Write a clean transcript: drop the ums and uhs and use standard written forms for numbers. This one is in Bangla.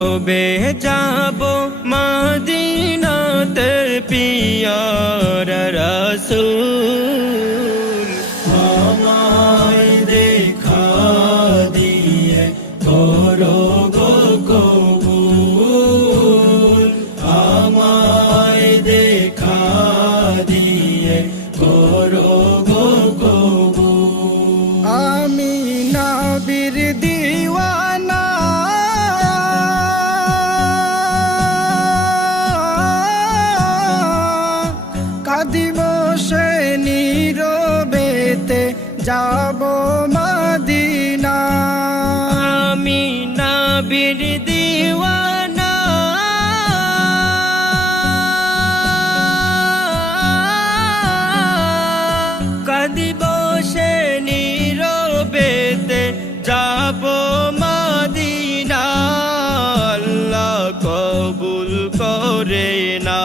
বে যাব মদিনাতে পিয়ার রাসূল আমায় দেখা দিয়ে করো গো কবুল আমায় দেখা দিয়ে করো গো কবুল আমি নবীর দিওয়ানা কাঁদিব সে নীরবেতে যাব মদিনা। আমি নবীর দিওয়ানা কাঁদিব সে নীরবেতে যাব মদিনা। আল্লাহ কবুল করে না